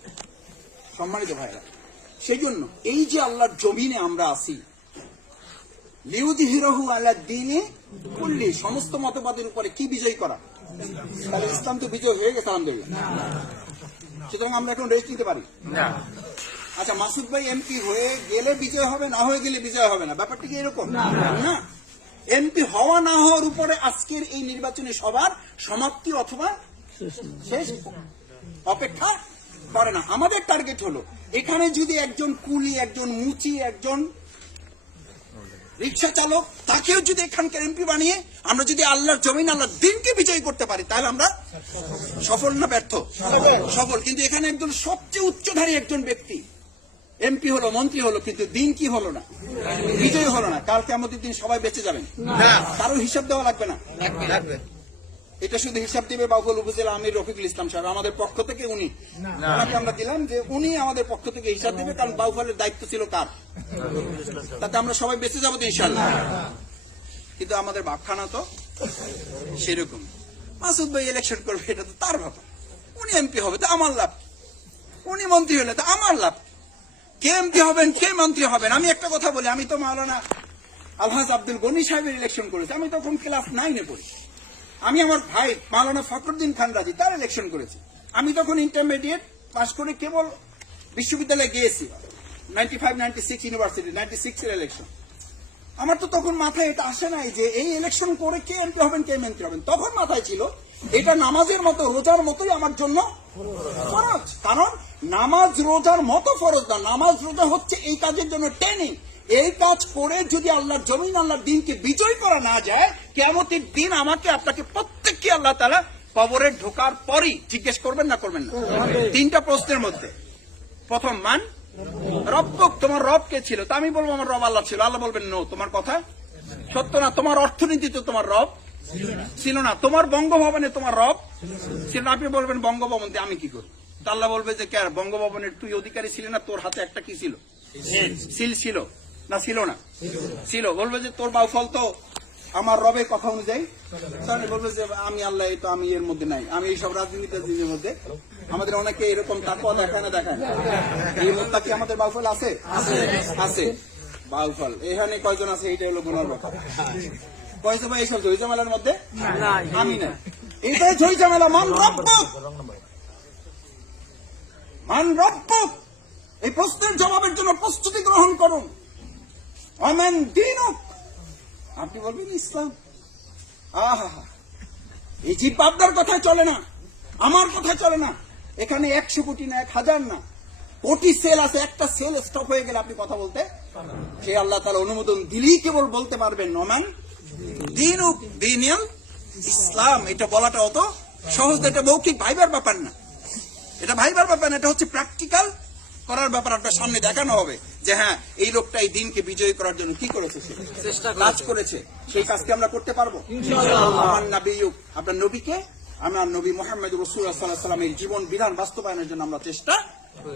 সম্মানিত ভাইরা, সেই জন্য এই যে আল্লাহর জমিনে আমরা আছি, লিউযহিরাহু আলা দ্বীনি কুল্লি, সমস্ত মতবাদের উপরে কি বিজয় করা? তাহলে ইসলাম তো বিজয় হয়ে গেছে আলহামদুলিল্লাহ। সুতরাং আমরা এখন রেস্ট নিতে পারি না। আচ্ছা, মাসুদ ভাই এমপি হয়ে গেলে বিজয় হবে, না হয়ে গেলে বিজয় হবে না, ব্যাপারটা কি এরকম না? এমপি হওয়া না হওয়ার উপরে আজকের এই নির্বাচনী সভার সমাপ্তি অথবা শেষ অপেক্ষা করে না। আমাদের টার্গেট হলো এখানে যদি একজন কুলি, একজন মুচি, একজন রিক্সা চালক, তাকেও যদি এখানকার এমপি বানিয়ে আমরা যদি আল্লাহর জমিন আল্লাহর দ্বীনকে বিজয়ী করতে পারি তাহলে আমরা সফল না ব্যর্থ? সফল। কিন্তু এখানে একজন সবচেয়ে উচ্চধারী একজন ব্যক্তি, এমপি হলো, মন্ত্রী হলো, কিন্তু দিন কি হলো না, বিজয় হলো না। কাল কিয়ামতের দিন সবাই বেঁচে যাবেন, কারো হিসাব দেওয়া লাগবে না। এটা শুধু হিসাব দিবে বাউফল উপজেলা আমির রফিকুল ইসলাম সাহেব, আমাদের পক্ষ থেকে উনি, ওনাকে আমরা দিলাম যে উনি আমাদের পক্ষ থেকে হিসাব দিবে, কারণ বাউফলের দায়িত্ব ছিল কার, তাতে আমরা সবাই বেঁচে যাবো তো ইনশাল্লাহ। কিন্তু আমাদের ভাবখানা তো সেরকম। মাসুদ ভাই ইলেকশন করবে, এটা তো তার ব্যাপার, উনি এমপি হবে তো আমার লাভ, উনি মন্ত্রী হলে তো আমার লাভ। কে এমপি হবেন, কে মন্ত্রী হবেন। আমি একটা কথা বলি, আমি তো মাওলানা আলহাজ আব্দুল গনি সাহেবের ইলেকশন করেছি, আমি তখন ক্লাস 9-এ পড়ি। আমি আমার ভাই মাওলানা ফখরুদ্দিন খান রাজি তার ইলেকশন করেছি, আমি তখন ইন্টারমিডিয়েট পাস করে কেবল বিশ্ববিদ্যালয়ে গিয়েছি। 95-96 ইউনিভার্সিটি 96-এর ইলেকশন। আমার তো তখন মাথায় এটা আসে নাই যে এই ইলেকশন করে কে এমপি হবেন, কে মন্ত্রী হবেন। তখন মাথায় ছিল এটা নামাজের মতো, রোজার মতোই আমার জন্য ফরজ। কারণ নামাজ রোজার মতো ফরজ না, নামাজ রোজা হচ্ছে এই কাজের জন্য ট্রেনিং। এই কাজ করে যদি আল্লাহর জমিন, আল্লাহর দিনকে বিজয় করা না যায়, কিয়ামতের দিন আমাকে আপনাকে প্রত্যেককে আল্লাহ তাআলা কবরে ঢোকার পরই জিজ্ঞেস করবেন না করবেন না? 3টা প্রশ্নের মধ্যে প্রথম, মান রব্বুক, তোমার রব কে ছিল? তা আমি বলবো আমার রব আল্লাহ ছিল। আল্লাহ বলবেন নো, তোমার কথা সত্য না। তোমার অর্থনীতিতে তোমার রব ছিল না। তোমার বঙ্গভবনে তোমার রব ছিল না। আপনি বলবেন বঙ্গভবন দিয়ে আমি কি করব? আল্লাহ বলবে যে কে, বঙ্গভবনের তুই অধিকারী ছিলি না? তোর হাতে একটা কি ছিল, সিল ছিল না? ছিল না, ছিল। বলবে যে তোর বাউফল তো আমার রবের কথা অনুযায়ী, তাহলে বলবে যে আমি আল্লাহ, এই তো আমি এর মধ্যে নাই, আমি এইসব রাজনীতির মধ্যে। আমাদের অনেকে এরকম তাকওয়া দেখায় না, দেখায় এই মুত্তাকি আমাদের বাউফল আছে, আছে বাউফল। এখানে কয়জন আছে, এইটা হলো গুনার ব্যাপার। কয়জন ভাই এইসব ঝই ঝামেলার মধ্যে? আমি না, এটাই ঝই ঝামেলা। মান রব্বুক, মান রব্বুক, এই প্রশ্নের জবাবের জন্য প্রস্তুতি গ্রহণ করুন। আমান দীনুক, আপনি বলবেন ইসলাম। আহা, এই জীব বাপদার কথায় চলে না, আমার কথায় চলে না। এখানে 100 কোটি না, 1000 না, কোটি সেল আছে। একটা সেল স্টপ হয়ে গেলে আপনি কথা বলতে, সে আল্লাহ তাআলা অনুমোদন দিলেই কেবল বলতে পারবেন নমান দীনুক, দীনুল ইসলাম। এটা বলাটা অত সহজ না, এটা মৌখিক ভাইবার ব্যাপার না, এটা ভাইবার ব্যাপার না, এটা হচ্ছে প্র্যাকটিক্যাল করার ব্যাপার। আপনার সামনে দেখানো হবে যে হ্যাঁ, এই লোকটা এই দিনকে বিজয়ী করার জন্য কি করেছে, কাজ করেছে। সেই কাজকে আমরা করতে পারবো ইনশাআল্লাহ। আমার নবী, আপনার নবীকে, আমার নবী মুহাম্মদ রাসূলুল্লাহ সাল্লাল্লাহু আলাইহি ওয়াসাল্লামের জীবন বিধান বাস্তবায়নের জন্য আমরা চেষ্টা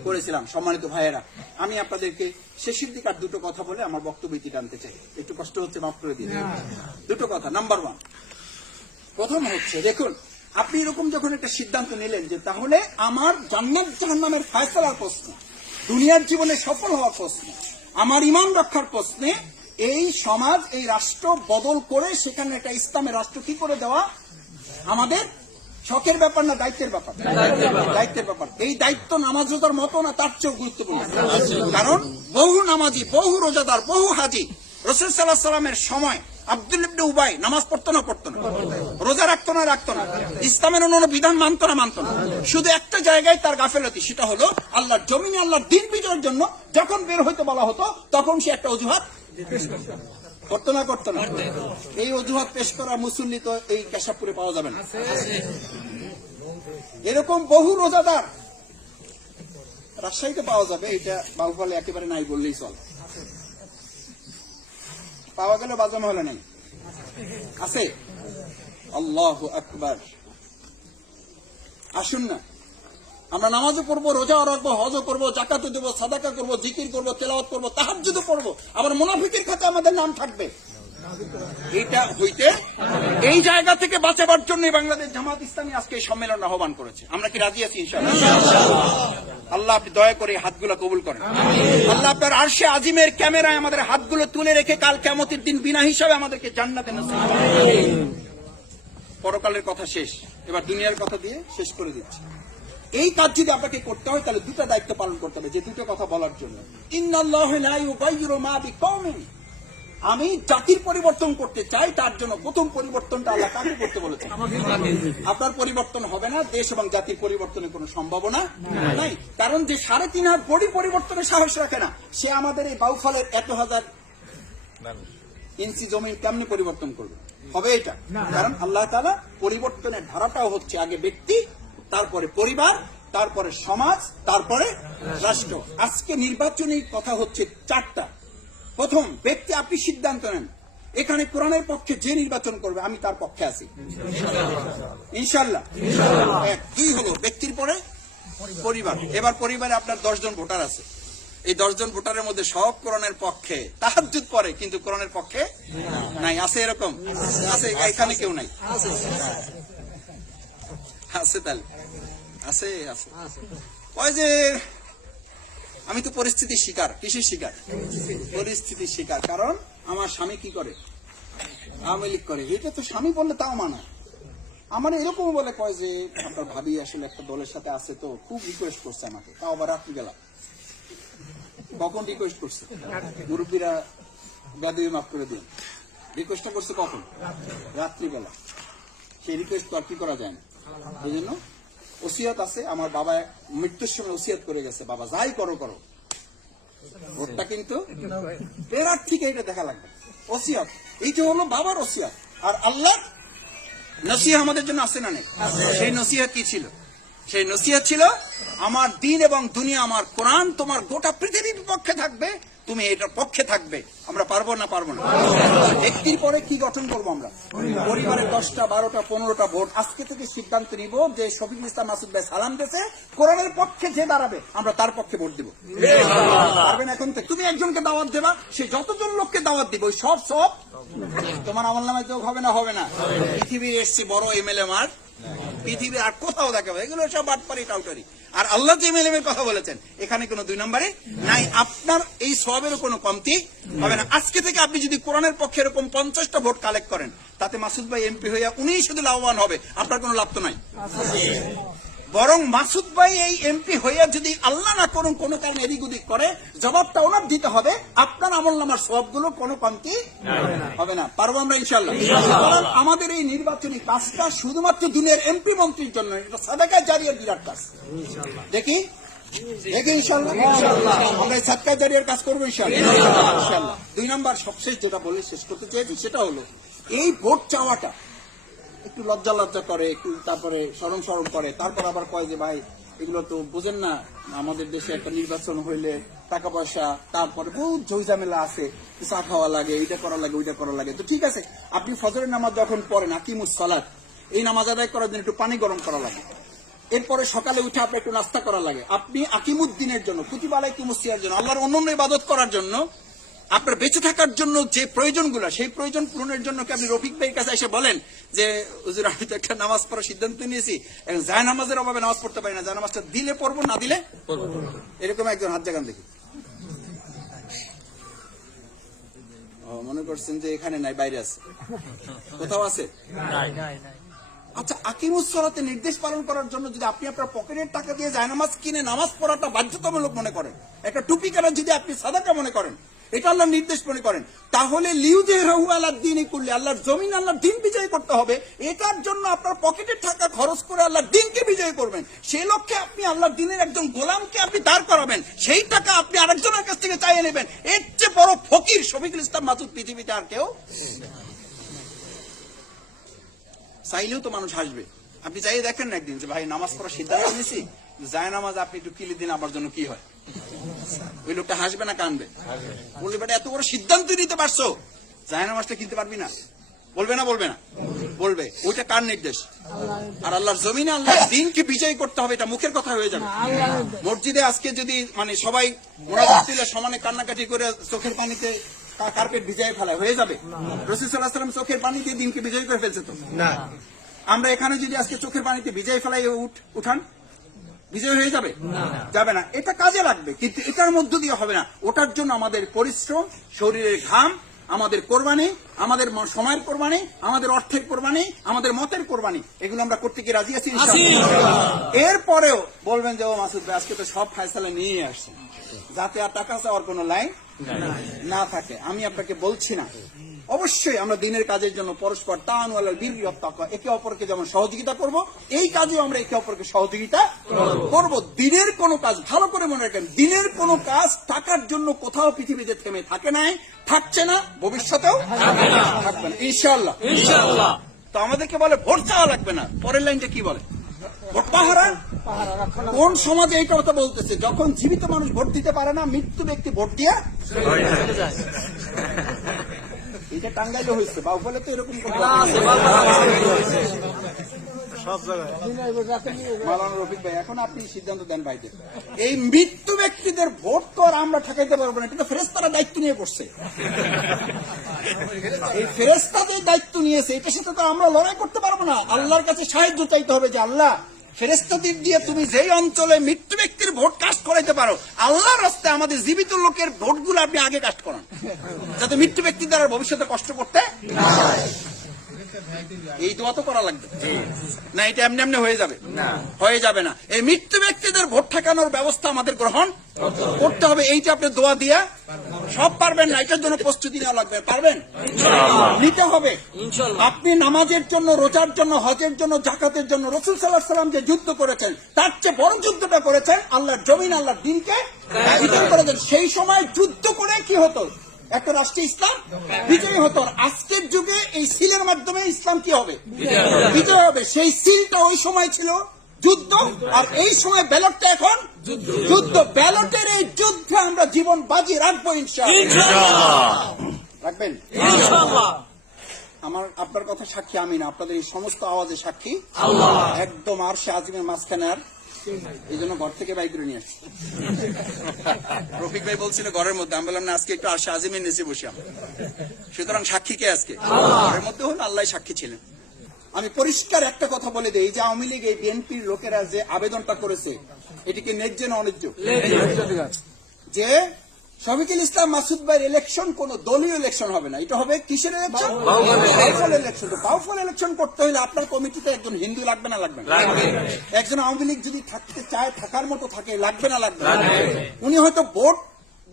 করেছিলাম। সম্মানিত ভাইয়েরা, আমি আপনাদেরকে শেষের দিকে আর দুটো কথা বলে আমার বক্তব্য ইতি টানতে চাই। একটু কষ্ট হচ্ছে, মাফ করে দিন। দুটো কথা। নাম্বার 1, প্রথম হচ্ছে, দেখুন আপনি এরকম যখন একটা সিদ্ধান্ত নিলেন যে তাহলে আমার জান্নাত জাহান্নামের ফয়সালার প্রশ্ন, দুনিয়ার জীবনে সফল হওয়ার প্রশ্ন, আমার ঈমান রক্ষার প্রশ্নে এই সমাজ, এই রাষ্ট্র বদল করে সেখানে একটা ইসলামের রাষ্ট্র কি করে দেওয়া আমাদের শখের ব্যাপার না দায়িত্বের ব্যাপার? দায়িত্বের ব্যাপার। এই দায়িত্ব নামাজ রোজার মতো না, তার চেয়েও গুরুত্বপূর্ণ। কারণ বহু নামাজি, বহু রোজাদার, বহু হাজি রাসূল সাল্লাল্লাহু আলাইহি ওয়াসাল্লামের সময় আব্দুল ইবনে উবাই নামাজ পড়তো না, পড়তো না, রোজা রাখতো না, রাখতো না, ইসলামের অন্যান্য বিধান মানতো না, মানতো না। শুধু একটা জায়গায় তার গাফেলতি, সেটা হলো আল্লাহর জমিনে আল্লাহর দিন বিজয়ের জন্য যখন বের হইতে বলা হতো তখন সে একটা অজুহাত করতো না, করতো না। এই অজুহাত পেশ করা মুসল্লি তো এই কেশবপুরে পাওয়া যাবে না। এরকম বহু রোজাদার রাজশাহীতে পাওয়া যাবে, এটা বাউফলে একেবারে নাই বললেই চলে। পাওয়া গেল, বাজে মহলে নাই, আছে। আল্লাহু আকবার। আসুন না, আমরা নামাজও পড়বো, রোজাও রাখবো, হজও করবো, যাকাতও দেবো, সাদাকা করবো, জিকির করবো, তেলাওয়াত করবো, তাহাজ্জুদও পড়বো, আবার মুনাফিকের খাতে আমাদের নাম থাকবে। এটা হইতে এই জায়গা থেকে বাঁচাবার জন্য বাংলাদেশ জামাত ইসলামী আজকে এই সম্মেলন আহ্বান করেছে। আমরা কি রাজি আছি ইনশাআল্লাহ? আল্লাহ আপনি দয়া করে এই হাতগুলো কবুল করেন। আল্লাহ আপনার আরশে আজিমের ক্যামেরায় আমাদের হাতগুলো তুলে রেখে কাল কিয়ামতের দিন বিনা হিসাবে আমাদেরকে জান্নাতে নসিব করুন। পরকালের কথা শেষ, এবার দুনিয়ার কথা দিয়ে শেষ করে দিচ্ছি। এই কাজ যদি আপনাকে করতে হয় তাহলে দুটো দায়িত্ব পালন করতে হবে, যে দুটো কথা বলার জন্য। ইন্নাল্লাহু লা ইউগাইয়িরু মা বিকওমিন, আমি জাতির পরিবর্তন করতে চাই, তার জন্য প্রথম পরিবর্তনটা আল্লাহ কাকে করতে বলেছেন? আপনার পরিবর্তন হবে না, দেশ এবং জাতির পরিবর্তনের কোনো সম্ভাবনা নাই। কারণ যে 3.5 কোটি পরিবর্তনের সাহস রাখে না, সে আমাদের এই বাউফলের 1,000 ইঞ্চি জমি কেমনে পরিবর্তন করবে? হবে এটা? কারণ আল্লাহ তাআলা পরিবর্তনের ধারাটাও হচ্ছে আগে ব্যক্তি, তারপরে পরিবার, তারপরে সমাজ, তারপরে রাষ্ট্র। আজকে নির্বাচনী কথা হচ্ছে 4টা। প্রথম, ব্যক্তি আপনি সিদ্ধান্ত নেন, এখানে কোরআনের পক্ষে যে নির্বাচন করবে আমি তার পক্ষে আছি ইনশাআল্লাহ। 1, 2 হলো ব্যক্তির পরে পরিবার। এবার পরিবারে আপনার 10 জন ভোটার আছে, এই 10 জন ভোটারের মধ্যে সব কোরআনের পক্ষে, তাহাজ্জুদ পড়ে কিন্তু কোরআনের পক্ষে নাই, আছে এরকম? আছে? এখানে কেউ নাই? আছে? তাহলে আছে আছে ওই যে আমি তো পরিস্থিতির শিকার। কিসের শিকার? পরিস্থিতির শিকার। কারণ আমার স্বামী কি করে? আওয়ামী লীগ করে। এটা তো স্বামী বললে তাও মানা। আমার এরকম বলে কয় যে আপনার ভাবি আসলে একটা দলের সাথে আছে, তো খুব রিকোয়েস্ট করছে আমাকে, তাও আবার রাত্রিবেলা। কখন রিকোয়েস্ট করছে? মুরব্বীরা বেদবি মাফ করে দিন, রিকোয়েস্টটা করছে কখন? রাত্রিবেলা। সেই রিকোয়েস্ট তো আর কি করা যায় না। এই জন্য ওসিয়াত আছে, আমার বাবা মৃত্যুর সময় ওসিয়াত করে গেছে, বাবা যাই করো করো, ভোটটা কিন্তু এর থেকে এটা দেখা লাগবে। ওসিয়াত, এইটা হলো বাবার ওসিয়াত। আর আল্লাহ নসিহত আমাদের জন্য আছে না নেই? সেই নসিহত কি ছিল? সেই নসিহত ছিল, আমার দিন এবং দুনিয়া, আমার কোরআন তোমার গোটা পৃথিবীর পক্ষে থাকবে, তুমি এটার পক্ষে থাকবে। আমরা পারবো না? পারবো না। ব্যক্তির পরে কি গঠন করবো আমরা? পরিবারে 10টা 12টা 15টা ভোট। আজকে থেকে সিদ্ধান্ত নিব যে শফিকুল ইসলাম মাসুদ ভাই সালাম দিয়েছে, কোরআনের পক্ষে যে দাঁড়াবে আমরা তার পক্ষে ভোট দিব। পারবেন? এখন থেকে তুমি একজনকে দাওয়াত দেবা, সে যতজন লোককে দাওয়াত দিব সব তোমার আমল নামায় যোগ হবে না? হবে না। পৃথিবীর এসছে বড় এমএলএ মার, পৃথিবীর আর কোথাও দেখাবে, এগুলো সব বাটপারি টাউটারি। আর আল্লাহ যে এমএলএ কথা বলেছেন এখানে কোনো 2 নম্বরে নাই। আপনার এই সওয়াবেরও কোনো কমতি হবে না। আজকে থেকে আপনি যদি কোরআনের পক্ষে এরকম 50টা ভোট কালেক্ট করেন, তাতে মাসুদ ভাই এমপি হইয়া উনিই শুধু লাভবান হবে, আপনার কোনো লাভ তো নাই। বরং মাসুদ ভাই এই এমপি হইয়া যদি আল্লাহ না করুন কোনো কারণে এদিক ওদিক করে, জবাবটা ওনার দিতে হবে। আপনার আমলনামার সওয়াবগুলো কোনো কমতি হবে না। পারবো আমরা ইনশাআল্লাহ। কারণ আমাদের এই নির্বাচনী কাজটা শুধুমাত্র দুনিয়ার এমপি মন্ত্রীর জন্য, এটা সাদাকা জারিয়ার বিরাট কাজ। দেখি ইনশাআল্লাহ আমরা এই সাদকা জারিয়ার কাজ করবো ইনশাআল্লাহ। 2 নম্বর সবশেষ যেটা বলে শেষ করতে চাইছি সেটা হলো, এই ভোট চাওয়াটা একটু লজ্জা করে, একটু তারপরে শরম করে, তারপর আবার কয় যে ভাই এগুলো তো বোঝেন না, আমাদের দেশে একটা নির্বাচন হইলে টাকা পয়সা, তারপরে বহুত ঝামেলা আছে, চা খাওয়া লাগে, এইটা করা লাগে, ওইটা করা লাগে। তো ঠিক আছে, আপনি ফজরের নামাজ যখন পড়েন, আকিমুস সালাত, এই নামাজ আদায় করার জন্য একটু পানি গরম করা লাগে। এরপরে সকালে উঠে আপনার একটু নাস্তা করা লাগে। আপনি আকিমুদ্দিনের জন্য, কুতিবা আলাইকুমুস সিয়ামের জন্য, আল্লাহর অন্যান্য ইবাদত করার জন্য, আপনার বেঁচে থাকার জন্য যে প্রয়োজনগুলো, সেই প্রয়োজন পূরণের জন্য কি আপনি রফিক ভাইয়ের কাছে এসে বলেন যে হুজুর আমি তো একটা নামাজ পড়ার সিদ্ধান্ত নিয়েছি, যায় নামাজের অভাবে নামাজ পড়তে পারি না, যায় নামাজটা দিলে পড়বো, না দিলে এরকম একজন হাত জাগান দেখি। মনে করছেন যে এখানে নাই, বাইরে আছে, কোথাও আছে? আচ্ছা, আকিমুস সালাতে নির্দেশ পালন করার জন্য যদি আপনি আপনার পকেটের টাকা দিয়ে জায়নামাজ কিনে নামাজ পড়াটা বাধ্যতামূলক মনে করেন, একটা টুপি কেনার যদি আপনি সাদাকা মনে করেন, এটা আল্লাহর নির্দেশ মনে করেন, তাহলে লিউযহিরাহু আলাদ দীনি কুল্লি, আল্লাহর জমিন, আল্লাহর দিন বিজয় করতে হবে। এটার জন্য আপনার পকেটের টাকা খরচ করে আল্লাহর দিনকে বিজয় করবেন। সেই লক্ষ্যে আপনি আল্লাহর দিনের একজন গোলামকে আপনি দাঁড় করাবেন, সেই টাকা আপনি আরেকজনের কাছ থেকে চাইয়ে নেবেন। এর চেয়ে বড় ফকির শফিকুল ইসলাম মাসুদ পৃথিবীতে আর কেউ। চাইলেও তো মানুষ হাসবে। আপনি চাইয়ে দেখেন না একদিন যে ভাই নামাজ পড়ার সিদ্ধান্ত নিয়েছি, যায় নামাজ আপনি একটু কিলি দিন, আমার জন্য কি হয়? ওই লোকটা হাসবে না কানবে? বলবে বেটা এত বড় সিদ্ধান্ত নিতে পারছো, যায় নামাজটা কিনতে পারবি না? বলবে না? বলবে না? বলবে। ওইটা কার নির্দেশ? আর আল্লাহর জমিনে আল্লাহর দিনকে বিজয় করতে হবে, এটা মুখের কথা হয়ে যাবে। মসজিদে আজকে যদি মানে সবাই মোনাজাত তুলে সমানে কান্নাকাটি করে চোখের পানিতে কার্পেট ভিজাই ফেলায়, হয়ে যাবে? রাসূল সাল্লাল্লাহু আলাইহি ওয়াসাল্লাম চোখের পানি দিয়ে দিনকে বিজয় করে ফেলছে তো না? আমরা এখানে যদি আজকে চোখের পানিতে ভিজাই ফেলাই, উঠান বিজয় হয়ে যাবে? যাবে না। এটা কাজে লাগবে, কিন্তু এটার মধ্য দিয়ে হবে না। ওটার জন্য আমাদের পরিশ্রম, শরীরের ঘাম, আমাদের কোরবানি, আমাদের সময়ের কোরবানি, আমাদের অর্থের কোরবানি, আমাদের মতের কোরবানি, এগুলো আমরা করতে কি রাজি আছি? এরপরেও বলবেন যে ও মাসুদ ভাই আজকে তো সব ফায়সালা নিয়ে আসছে, যাতে আর টাকা চাওয়ার কোনো লাইন না থাকে। আমি আপনাকে বলছি না, অবশ্যই আমরা দিনের কাজের জন্য পরস্পর তাআওয়ানু আলাল বিররি ওয়াত তাকওয়া, একে অপরকে যেমন সহযোগিতা করব, এই কাজেও আমরা একে অপরকে সহযোগিতা করব। দিনের কোন কাজ, ভালো করে মনে রাখেন, দিনের কোন কাজ টাকার জন্য কোথাও পৃথিবীতে থেমে থাকে নাই, থাকছে না, ভবিষ্যতেও থাকবে না ইনশাআল্লাহ। তো আমাদেরকে বলে ভোট চাওয়া লাগবে না, পরের লাইনটা কি বলে? ভোট পাহারা। কোন সমাজে এইটা কথা বলতেছে? যখন জীবিত মানুষ ভোট দিতে পারে না, মৃত্যু ব্যক্তি ভোট দিয়ে এটা টাঙ্গাইলে হয়েছে, বাউফলে তো এরকম মাওলানা রফিক ভাই, এখন আপনি সিদ্ধান্ত দেন ভাইদের। এই মৃত্যু ব্যক্তিদের ভোট তো আর আমরা ঠেকাইতে পারবো না, এটা তো ফেরেশতারা দায়িত্ব নিয়ে করছে। এই ফেরেশতাদের দায়িত্ব নিয়েছে, এটার সাথে তো আমরা লড়াই করতে পারবো না। আল্লাহর কাছে সাহায্য চাইতে হবে যে আল্লাহ, ফেরেশতাদের দিয়ে তুমি যেই অঞ্চলে মৃত্যু ব্যক্তির ভোট কাস্ট করাইতে পারো, আল্লাহর রাস্তায় আমাদের জীবিত লোকের ভোটগুলো আপনি আগে কাস্ট করান, যাতে মৃত্যু ব্যক্তি দ্বারা ভবিষ্যতে কষ্ট করতে এই দোয়া তো করা লাগবে না। এটা এমনি এমনি হয়ে যাবে না। এই মৃত্যু ব্যক্তিদের ভোট ঠেকানোর ব্যবস্থা আমাদের গ্রহণ করতে হবে। এইটা আপনি দোয়া দিয়া সব পারবেন না, এটার জন্য প্রস্তুতি নেওয়া লাগবে। পারবেন? নিতে হবে। আপনি নামাজের জন্য, রোজার জন্য, হজের জন্য, জাকাতের জন্য রাসূল সাল্লাল্লাহু আলাইহি ওয়াসাল্লাম যে যুদ্ধ করেছেন, তার চেয়ে বড় যুদ্ধটা করেছেন আল্লাহর জমিন, আল্লাহর দ্বীনকে বিজয় করেছেন। সেই সময় যুদ্ধ করে কি হতো? একটা রাষ্ট্রে ইসলাম বিজয়ী হতো। আজকের যুগে এই সিলের মাধ্যমে ইসলাম কি হবে? বিজয় হবে। সেই সিলটা ওই সময় ছিল যুদ্ধ, আর এই সময় ব্যালটটা এখন যুদ্ধ। ব্যালটের এই যুদ্ধে আমরা জীবন বাজি রাখবো ইনশাআল্লাহ। রাখবেন ইনশাআল্লাহ। আপনার কথা সাক্ষী আমি না, আপনাদের এই সমস্ত আওয়াজে সাক্ষী আল্লাহ। একদম আরশে আজিমের মাঝখানে আর এই জন্য ঘর থেকে বাইক করে নিয়ে আসছি। রফিক ভাই বলছিল ঘরের মধ্যে, আমি বললাম না, আজকে একটু আরশে আজিমের নিচে বসে। সুতরাং সাক্ষী কে আজকে? ঘরের মধ্যে হল আল্লাহ সাক্ষী ছিলেন। আমি পরিষ্কার একটা কথা বলে দিই, যে আওয়ামী লীগ, এই বিএনপির লোকেরা যে আবেদনটা করেছে, এটিকে ন্যায্য না অন্যায্য? যে শফিকুল ইসলাম মাসুদ ভাইয়ের ইলেকশন কোন দলীয় ইলেকশন হবে না, এটা হবে কিসের election? Bauphal election. Bauphal election করতে হলে আপনার কমিটিতে একজন হিন্দু লাগবে না লাগবে না? একজন আওয়ামী লীগ যদি থাকতে চায়, থাকার মতো থাকে, লাগবে না লাগবে না? উনি হয়তো ভোট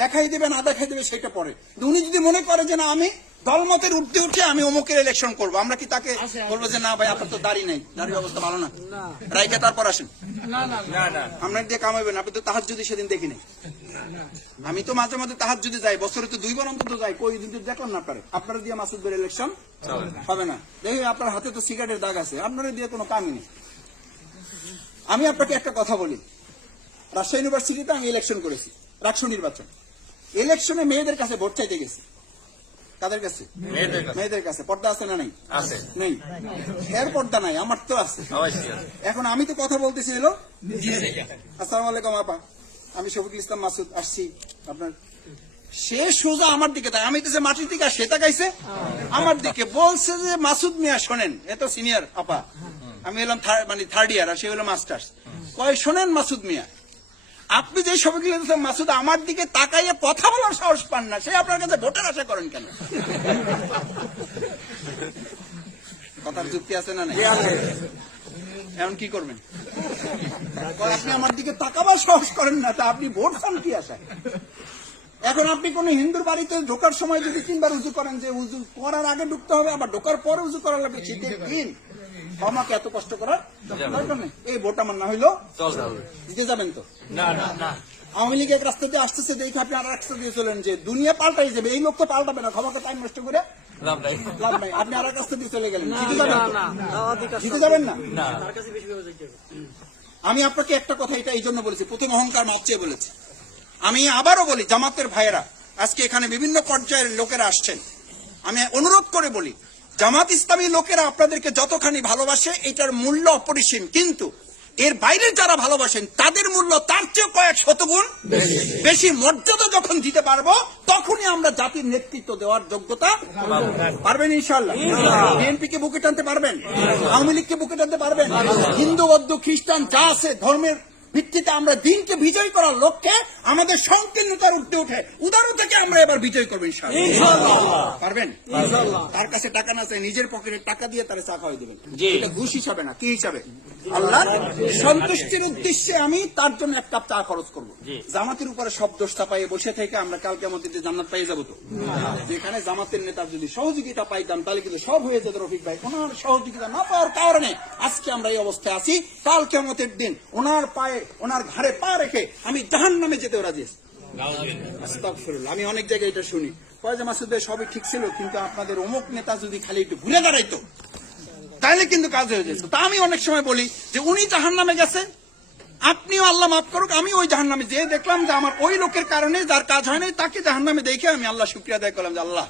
দেখাই দেবে না দেখাই দেবে সেটা পরে, উনি যদি মনে করে যে না, আমি দলমতের উঠতে উঠে আমি অমুকের ইলেকশন করবো, আমরা কি তাকে বলবো যে না ভাই আপনার তো দাড়ি নেই, দাড়ির অবস্থা ভালো না, রাইকে তারপর আসেন? আপনার দিয়ে কামাইবেন। আপনি তো তাহাজ্জুদি সেদিন দেখি নাই। আমি তো মাঝে মাঝে তাহাজ্জুদে যাই, বছরে তো 2 বার অন্তত যাই, কই দিন দেখলাম না আপনারা। আপনারা দিয়ে মাসুদ ভাইয়ের ইলেকশন হবে না। দেখি আপনার হাতে তো সিগারেটের দাগ আছে, আপনারা দিয়ে কোনো কামই নেই। আমি আপনাকে একটা কথা বলি, রাজশাহী ইউনিভার্সিটিতে আমি ইলেকশন করেছি, রাষ্ট্র নির্বাচন। ইলেকশনে মেয়েদের কাছে ভোট চাইতে গেছি। কাদের কাছে? মেয়েদের কাছে। পর্দা আছে না? নাই নেই। এর পর্দা নাই, আমার তো আছে। এখন আমি তো কথা বলতেছি হলো, আসসালামু আলাইকুম আপা, আমি শফিকুল ইসলাম মাসুদ আসছি আপনার। সে সোজা আমার দিকে তাই, আমি তো মাটির দিকে, সে তাকাইছে আমার দিকে, বলছে যে মাসুদ মিয়া শোনেন, এত সিনিয়র আপা, আমি এলাম মানে 3rd ইয়ার, আর সে হলো মাস্টার্স। কয় শোনেন মাসুদ মিয়া, আপনি যে শফিকুল ইসলাম মাসুদ আমার দিকে তাকাইয়ে কথা বলার সাহস পান না, সে আপনার কাছে ভোটের আশা করেন কেন? কথার যুক্তি আছে না? এখন কি করবেন? আপনি আমার দিকে তাকাবার সাহস করেন না, তা আপনি ভোট পান কি আশায়? এখন আপনি কোন হিন্দুর বাড়িতে ঢোকার সময় যদি 3 বার উজু করেন, যে উজু করার আগে ঢুকতে হবে, আবার ঢোকার পরে উজু করা লাগবে, শীতের দিন, আমাকে এত কষ্ট করার দরকার নেই। এই ভোট আমার না হইলো দিতে যাবেন তো? আওয়ামী লীগ এক রাস্তা দিয়ে আসতেছে, দেখে আপনি আর রাস্তা দিয়ে চলেন, যে দুনিয়া পাল্টাই যাবে, এই লোক তো পাল্টাবে না, ক্ষমাকে টাইম নষ্ট করে লাভ নাই। আপনি আর এক রাস্তা দিয়ে চলে গেলেন, জিতে যাবেন? জিতে যাবেন না। আমি আপনাকে একটা কথা এটা এই জন্য বলেছি, প্রথম অহংকার মাপ চেয়ে বলেছি। আমি আবারও বলি, জামাতের ভাইয়েরা, আজকে এখানে বিভিন্ন পর্যায়ের লোকেরা আসছেন, আমি অনুরোধ করে বলি, জামাত ইসলামী লোকেরা আপনাদেরকে যতখানি ভালোবাসে এটার মূল্য অপরিসীম, কিন্তু এর বাইরে যারা ভালোবাসেন তাদের মূল্য তার চেয়ে কয়েক শতগুণ বেশি। মর্যাদা যখন দিতে পারবো, তখনই আমরা জাতির নেতৃত্ব দেওয়ার যোগ্যতা পারবেন ইনশাআল্লাহ। বিএনপি কে বুকে টানতে পারবেন, আওয়ামী লীগকে বুকে টানতে পারবেন, হিন্দু বৌদ্ধ খ্রিস্টান যা আছে ধর্মের ভিত্তিতে আমরা দিনকে বিজয় করার লক্ষ্যে আমাদের সংকীর্ণতার উঠতে উঠে উদার থেকে আমরা এবার বিজয় করবো ইনশাআল্লাহ। পারবেন? তার কাছে টাকা না চাই, নিজের পকেটে টাকা দিয়ে তারা চা খাওয়াই দেবেন। এটা ঘুষ হিসাবে না, কি হিসাবে? আল্লাহর সন্তুষ্টির উদ্দেশ্যে আমি তার জন্য 1 কাপ চা খরচ করবো। জামাতের উপরে সব দোষ চাপাইয়ে বসে থেকে আমরা কালকে আমাদের জান্নাত পাই যাবো তো? যেখানে জামাতের নেতার যদি সহযোগিতা পাইতাম তাহলে কিন্তু সব হয়ে যেত। রফিক ভাই, ওনার সহযোগিতা না পাওয়ার কারণে আজকে আমরা এই অবস্থায় আছি। কাল কিয়ামতের দিন ওনার পায়ে, ওনার ঘাড়ে পা রেখে আমি জাহান্নামে যেতে রাজি আছি। আস্তাগফিরুল্লাহ। আমি অনেক জায়গায় এটা শুনি, কয় যে মাসুদ ভাই সবই ঠিক ছিল, কিন্তু আপনাদের অমুক নেতা যদি খালি একটু ঘুরে দাঁড়াইতো তাহলে কিন্তু কাজ হয়ে যেত। তা আমি অনেক সময় বলি যে উনি জাহান্নামে গেছে, আপনিও আল্লাহ মাফ করুক, আমি ওই জাহান্নামে যে দেখলাম যে আমার ওই লোকের কারণে যার কাজ হয় নাই তাকে জাহান্নামে দেখে আমি আল্লাহ শুকরিয়া আদায় করলাম যে আল্লাহ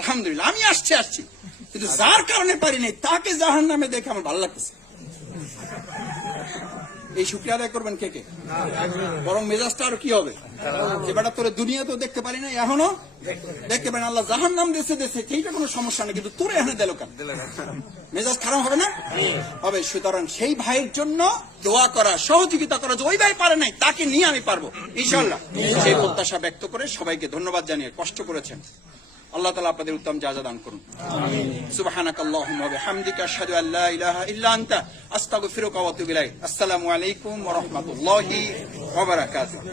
আলহামদুলিল্লাহ আমি আসছি, কিন্তু যার কারণে পারি নাই তাকে জাহান্নামে দেখে আমার ভালো লাগতেছে। এই শুকরিয়া আদায় করবেন কে কে? বরং মেজাজটা আরো কি হবে, যে বেটা তোরে দুনিয়া তো দেখতে পারি না, এখনো দেখতে পারেন আল্লাহ জাহান্নাম দেশে সেইটা কোনো সমস্যা নেই, কিন্তু তোরে এখানে দিল কেন? মেজাজ খারাপ হবে না? হবে। সুতরাং সেই ভাইয়ের জন্য দোয়া করা, সহযোগিতা করা, যে ওই ভাই পারে নাই তাকে নিয়ে আমি পারবো ইনশাআল্লাহ, সেই প্রত্যাশা ব্যক্ত করে সবাইকে ধন্যবাদ জানিয়ে, কষ্ট করেছেন, আল্লাহ তাআলা আপনাদের উত্তম জাযা দান করুন। সুবহানাকাল্লাহুম্মা ওয়া বিহামদিকা আশহাদু আল্লা ইলাহা ইল্লা আনতা আস্তাগফিরুকা ওয়া আতুবু ইলাইক। আসসালামু আলাইকুম ওয়া রাহমাতুল্লাহি ওয়া বারাকাতুহু।